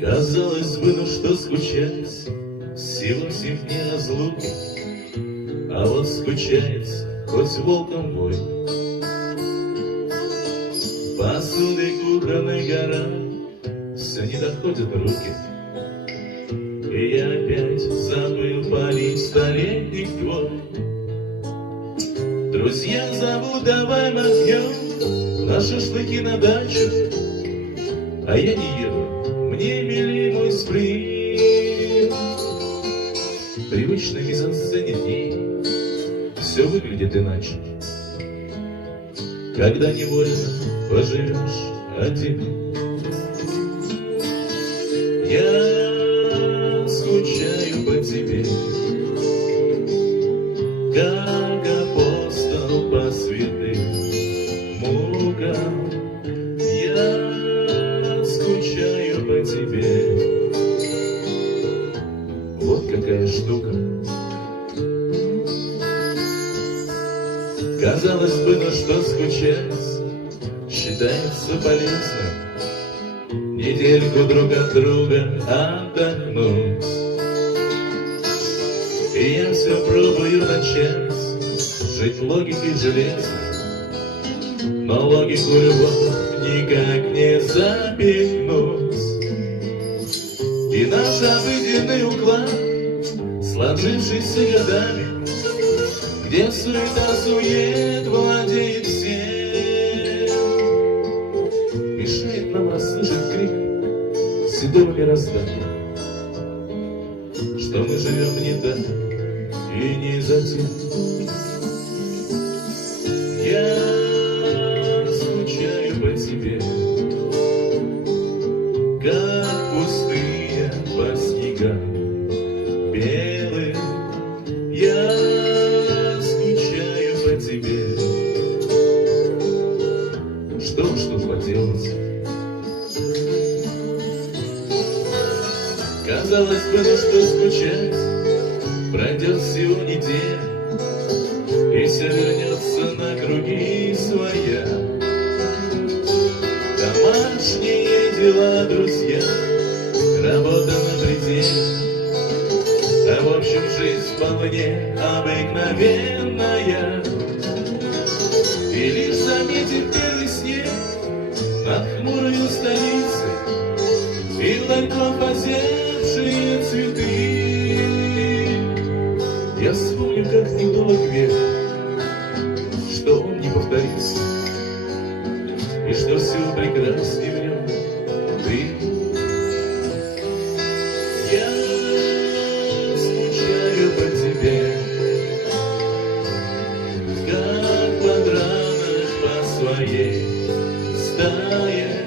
Казалось бы, ну что скучать, всего 7 дней разлуки, а вот скучается, хоть волком вой. Посудой кухонной гора, все не доходят руки, и я опять забыл полить столетник твой. Друзья зовут, давай махнем на шашлыки на дачу, а я не еду, мне милей мой сплин. В привычной мизансцене дней все выглядит иначе, когда невольно поживешь один. Я скучаю по тебе, как апостол по святым мукам. Я скучаю по тебе. Вот какая штука. Казалось бы, ну что скучать, считается полезным недельку друг от друга отдохнуть. И я все пробую начать жить логикой железной, но логику любовь никак не запихнуть. И наш обыденный уклад, сложившийся годами, где суета-сует владеет всем, мешает нам расслышать крик седого мироздания, что мы живем не так и не затем. Я скучаю по тебе, как пустыня по снегам белым. Я скучаю по тебе. Что уж тут поделать? Казалось бы, ну что скучать, пройдет всего неделя, и все вернется на круги своя. Домашние дела, друзья, работа на пределе, а в общем жизнь вполне обыкновенная. И лишь заметив первый снег над хмурою столицей и далеко позевшие цветы, я вспомню, как недолг век, что он не повторится, и что все прекраснее в нем ты. Я скучаю по тебе, как подранок по своей стае.